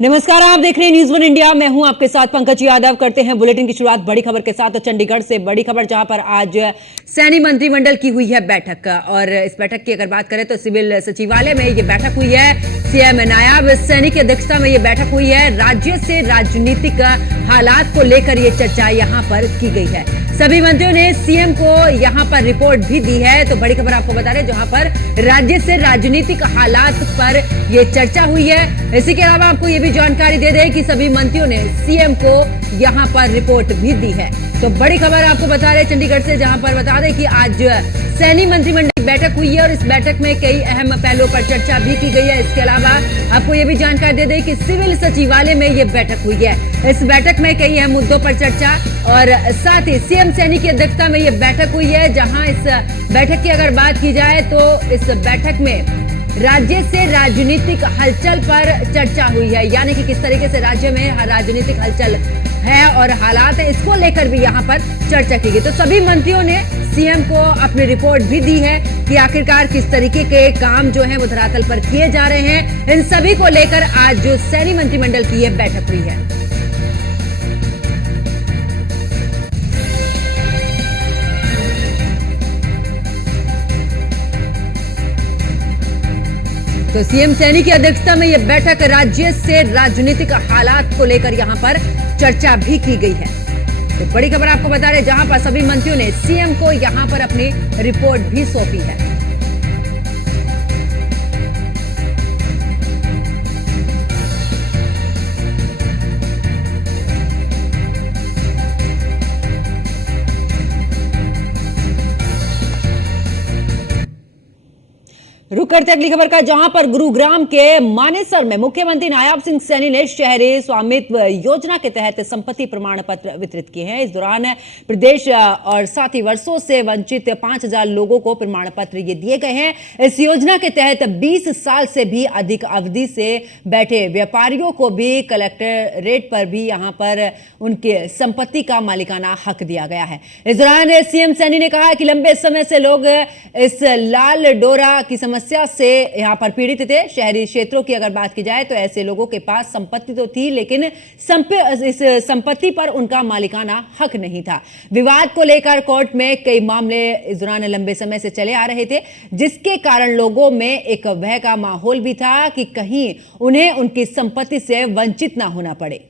नमस्कार, आप देख रहे हैं न्यूज़ वन इंडिया। मैं हूं आपके साथ पंकज यादव। करते हैं बुलेटिन की शुरुआत बड़ी खबर के साथ। तो चंडीगढ़ से बड़ी खबर, जहां पर आज सैनी मंत्रिमंडल की हुई है बैठक। और इस बैठक की अगर बात करें तो सिविल सचिवालय में ये बैठक हुई है। सीएम नायब सैनी की अध्यक्षता में ये बैठक हुई है। राज्य से राजनीतिक हालात को लेकर ये चर्चा यहां पर की गई है। सभी मंत्रियों ने सीएम को यहां पर रिपोर्ट भी दी है। तो बड़ी खबर आपको बता रहे, जहां पर राज्य से राजनीतिक हालात पर ये चर्चा हुई है। इसी के अलावा आपको ये भी जानकारी दे दें कि सभी मंत्रियों ने सीएम को यहां पर रिपोर्ट भी दी है। तो बड़ी खबर आपको बता रहे चंडीगढ़ से, जहां पर बता दें कि आज सैनी मंत्रिमंडल की बैठक हुई है और इस बैठक में कई अहम पहलुओं पर चर्चा भी की गई है। इसके अलावा आपको ये भी जानकारी दे दें कि सिविल सचिवालय में ये बैठक हुई है। इस बैठक में कई अहम मुद्दों पर चर्चा और साथ ही सीएम सैनी की अध्यक्षता में ये बैठक हुई है। जहां इस बैठक की अगर बात की जाए तो इस बैठक में राज्य से राजनीतिक हलचल पर चर्चा हुई है, यानी कि किस तरीके से राज्य में राजनीतिक हलचल है और हालात है, इसको लेकर भी यहां पर चर्चा की गई। तो सभी मंत्रियों ने सीएम को अपनी रिपोर्ट भी दी है कि आखिरकार किस तरीके के काम जो है वो धरातल पर किए जा रहे हैं। इन सभी को लेकर आज जो सैनी मंत्रिमंडल की यह बैठक हुई है। तो सीएम सैनी की अध्यक्षता में यह बैठक राज्य से राजनीतिक हालात को लेकर यहां पर चर्चा भी की गई है। तो बड़ी खबर आपको बता रहे, जहां पर सभी मंत्रियों ने सीएम को यहां पर अपनी रिपोर्ट भी सौंपी है। रुक करते अगली खबर का, जहां पर गुरुग्राम के मानेसर में मुख्यमंत्री नायब सिंह सैनी ने शहरी स्वामित्व योजना के तहत संपत्ति प्रमाण पत्र वितरित किए हैं। इस दौरान प्रदेश और साथ ही वर्षों से वंचित 5000 लोगों को प्रमाण पत्र ये दिए गए हैं। इस योजना के तहत 20 साल से भी अधिक अवधि से बैठे व्यापारियों को भी कलेक्टरेट पर भी यहां पर उनके संपत्ति का मालिकाना हक दिया गया है। इस दौरान सीएम सैनी ने कहा कि लंबे समय से लोग इस लाल डोरा की समस्या से यहां पर पीड़ित थे। शहरी क्षेत्रों की अगर बात की जाए तो ऐसे लोगों के पास संपत्ति तो थी, लेकिन इस संपत्ति पर उनका मालिकाना हक नहीं था। विवाद को लेकर कोर्ट में कई मामले इस दौरान लंबे समय से चले आ रहे थे, जिसके कारण लोगों में एक भय का माहौल भी था कि कहीं उन्हें उनकी संपत्ति से वंचित ना होना पड़े।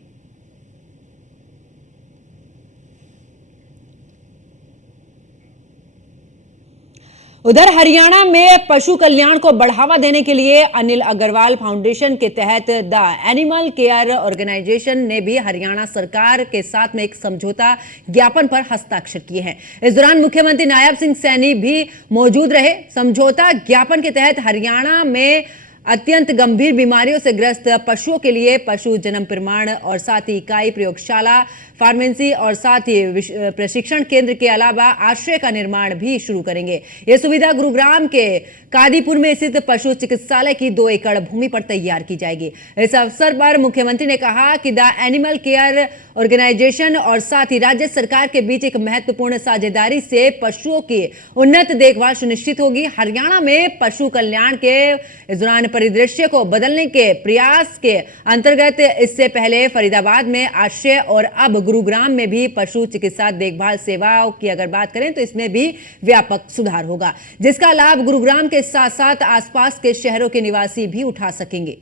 उधर हरियाणा में पशु कल्याण को बढ़ावा देने के लिए अनिल अग्रवाल फाउंडेशन के तहत द एनिमल केयर ऑर्गेनाइजेशन ने भी हरियाणा सरकार के साथ में एक समझौता ज्ञापन पर हस्ताक्षर किए हैं। इस दौरान मुख्यमंत्री नायब सिंह सैनी भी मौजूद रहे। समझौता ज्ञापन के तहत हरियाणा में अत्यंत गंभीर बीमारियों से ग्रस्त पशुओं के लिए पशु जन्म प्रमाण और साथ ही इकाई, प्रयोगशाला, फार्मेसी और साथ ही प्रशिक्षण केंद्र के अलावा आश्रय का निर्माण भी शुरू करेंगे। यह सुविधा गुरुग्राम के कादीपुर में स्थित पशु चिकित्सालय की 2 एकड़ भूमि पर तैयार की जाएगी। इस अवसर पर मुख्यमंत्री ने कहा कि द एनिमल केयर ऑर्गेनाइजेशन और साथ ही राज्य सरकार के बीच एक महत्वपूर्ण साझेदारी से पशुओं की उन्नत देखभाल सुनिश्चित होगी। हरियाणा में पशु कल्याण के इस दौरान परिदृश्य को बदलने के प्रयास के अंतर्गत इससे पहले फरीदाबाद में आश्रय और अब गुरुग्राम में भी पशु चिकित्सा देखभाल सेवाओं की अगर बात करें तो इसमें भी व्यापक सुधार होगा, जिसका लाभ गुरुग्राम के साथ साथ आसपास के शहरों के निवासी भी उठा सकेंगे।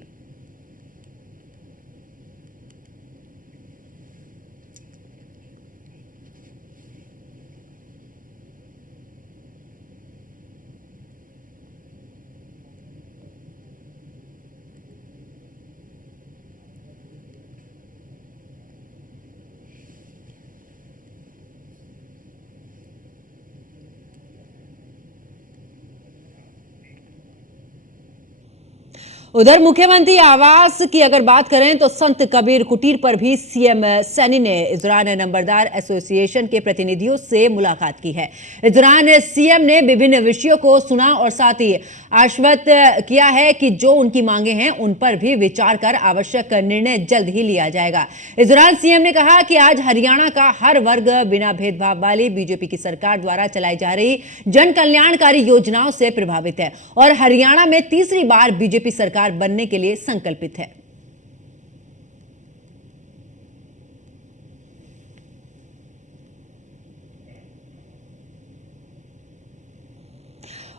उधर मुख्यमंत्री आवास की अगर बात करें तो संत कबीर कुटीर पर भी सीएम सैनी ने इस दौरान नंबरदार एसोसिएशन के प्रतिनिधियों से मुलाकात की है। इस दौरान सीएम ने विभिन्न विषयों को सुना और साथ ही आश्वस्त किया है कि जो उनकी मांगे हैं उन पर भी विचार कर आवश्यक निर्णय जल्द ही लिया जाएगा। इस दौरान सीएम ने कहा कि आज हरियाणा का हर वर्ग बिना भेदभाव वाली बीजेपी की सरकार द्वारा चलाई जा रही जन कल्याणकारी योजनाओं से प्रभावित है और हरियाणा में तीसरी बार बीजेपी सरकार बनने के लिए संकल्पित है।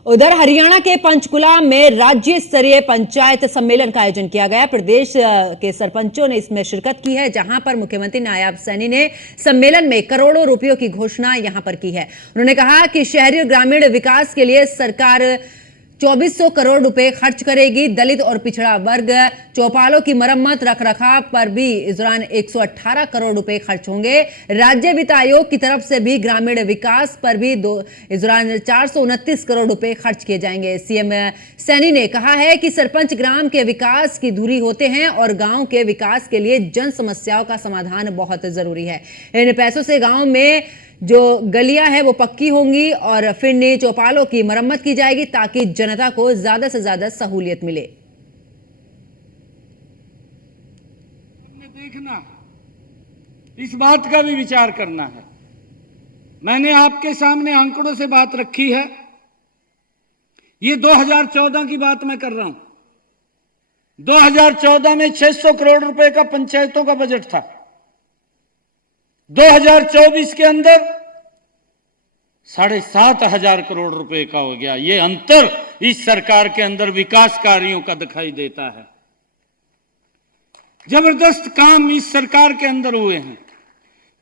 उधर हरियाणा के पंचकुला में राज्य स्तरीय पंचायत सम्मेलन का आयोजन किया गया। प्रदेश के सरपंचों ने इसमें शिरकत की है, जहां पर मुख्यमंत्री नायब सैनी ने सम्मेलन में करोड़ों रुपयों की घोषणा यहां पर की है। उन्होंने कहा कि शहरी और ग्रामीण विकास के लिए सरकार 2400 करोड़ रुपए खर्च करेगी। दलित और पिछड़ा वर्ग चौपालों की मरम्मत रखरखाव पर भी इस दौरान 118 करोड़ रुपए खर्च होंगे। राज्य वित्त आयोग की तरफ से भी ग्रामीण विकास पर भी इस दौरान 429 करोड़ रुपए खर्च किए जाएंगे। सीएम सैनी ने कहा है कि सरपंच ग्राम के विकास की धुरी होते हैं और गांव के विकास के लिए जन समस्याओं का समाधान बहुत जरूरी है। इन पैसों से गांव में जो गलियां हैं वो पक्की होंगी और फिर चौपालों की मरम्मत की जाएगी ताकि जनता को ज्यादा से ज्यादा सहूलियत मिले। देखना, इस बात का भी विचार करना है। मैंने आपके सामने आंकड़ों से बात रखी है। ये 2014 की बात मैं कर रहा हूं। 2014 में 600 करोड़ रुपए का पंचायतों का बजट था। 2024 के अंदर 7,500 करोड़ रुपए का हो गया। ये अंतर इस सरकार के अंदर विकास कार्यों का दिखाई देता है। जबरदस्त काम इस सरकार के अंदर हुए हैं।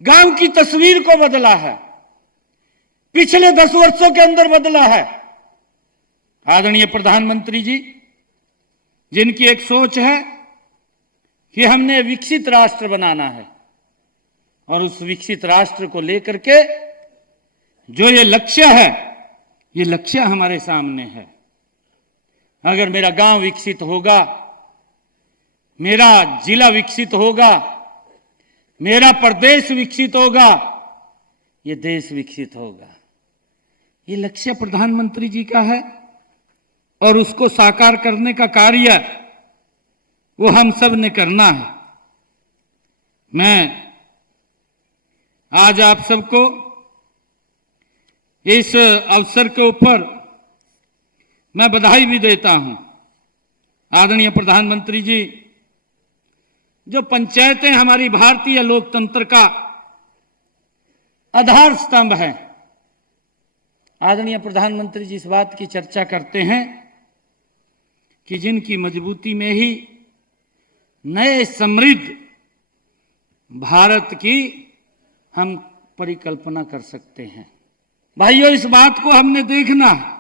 गांव की तस्वीर को बदला है, पिछले 10 वर्षों के अंदर बदला है। आदरणीय प्रधानमंत्री जी, जिनकी एक सोच है कि हमने विकसित राष्ट्र बनाना है और उस विकसित राष्ट्र को लेकर के जो ये लक्ष्य है, ये लक्ष्य हमारे सामने है। अगर मेरा गांव विकसित होगा, मेरा जिला विकसित होगा, मेरा प्रदेश विकसित होगा, ये देश विकसित होगा। ये लक्ष्य प्रधानमंत्री जी का है और उसको साकार करने का कार्य वो हम सब ने करना है। मैं आज आप सबको इस अवसर के ऊपर मैं बधाई भी देता हूं। आदरणीय प्रधानमंत्री जी, जो पंचायतें हमारी भारतीय लोकतंत्र का आधार स्तंभ है, आदरणीय प्रधानमंत्री जी इस बात की चर्चा करते हैं कि जिनकी मजबूती में ही नए समृद्ध भारत की हम परिकल्पना कर सकते हैं। भाइयों, इस बात को हमने देखना है।